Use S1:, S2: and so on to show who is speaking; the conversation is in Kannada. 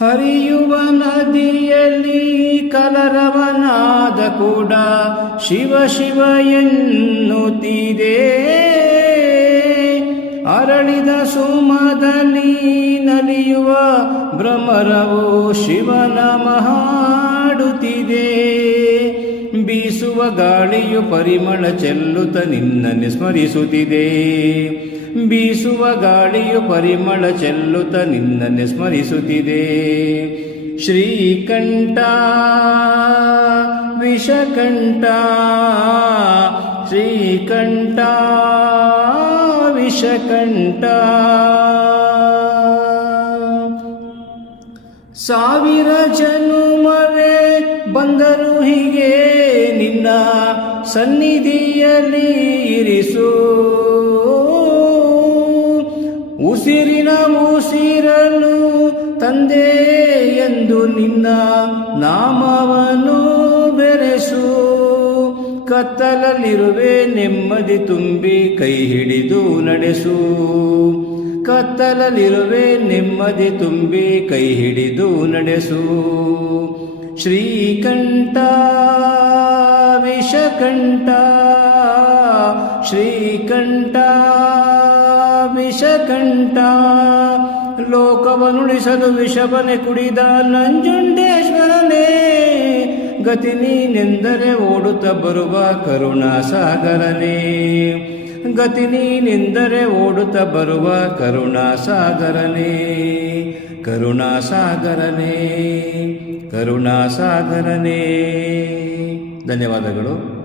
S1: ಹರಿಯುವ ನದಿಯಲ್ಲಿ ಕಲರವನಾದ ಕೂಡ ಶಿವ ಶಿವ ಎನ್ನುತ್ತಿದೆ. ಅರಳಿದ ಸುಮದಲ್ಲಿ ನಲಿಯುವ ಭ್ರಮರವು ಶಿವನ ಹಾಡುತ್ತಿದೆ ಬೀಸುವ ಗಾಳಿಯು ಪರಿಮಳ ಚೆಲ್ಲುತ್ತ ನಿನ್ನನ್ನು ಸ್ಮರಿಸುತ್ತಿದೆ. ಬೀಸುವ ಗಾಳಿಯು ಪರಿಮಳ ಚೆಲ್ಲುತ್ತ ನಿನ್ನನ್ನು ಸ್ಮರಿಸುತ್ತಿದೆ. ಶ್ರೀಕಂಠ, ವಿಷಕಂಠ ಶ್ರೀಕಂಠ, ವಿಷಕಂಠ. ಸಾವಿರ ಜನುಮವೇ ಬಂದರು ಹೀಗೆ ನಿನ್ನ ಸನ್ನಿಧಿಯಲ್ಲಿ ಇರಿಸು. ತಂದೆ ಎಂದು ನಿನ್ನ ನಾಮವನ್ನು ಬೆರೆಸು. ಕತ್ತಲಲ್ಲಿರುವೆ ನೆಮ್ಮದಿ ತುಂಬಿ ಕೈ ಹಿಡಿದು ನಡೆಸು. ಕತ್ತಲಲ್ಲಿರುವೆ ನೆಮ್ಮದಿ ತುಂಬಿ ಕೈ ಹಿಡಿದು ನಡೆಸು. ಶ್ರೀಕಂಠ, ವಿಷಕಂಠ ಶ್ರೀಕಂಠ, ವಿಷಕಂಠ. ಲೋಕವನುಳಿಸಲು ವಿಷವನೆ ಕುಡಿದ ನಂಜುಂಡೇಶ್ವರನೇ, ಗತಿ ನೀನೆಂದರೆ ಓಡುತ್ತ ಬರುವ ಕರುಣಾ ಸಾಗರನೇ ಗತಿ ನೀನೆಂದರೆ ಓಡುತ್ತ ಬರುವ ಕರುಣಾ ಸಾಗರನೇ ಕರುಣಾ ಸಾಗರನೇ ಕರುಣಾ ಸಾಗರನೇ ಧನ್ಯವಾದಗಳು.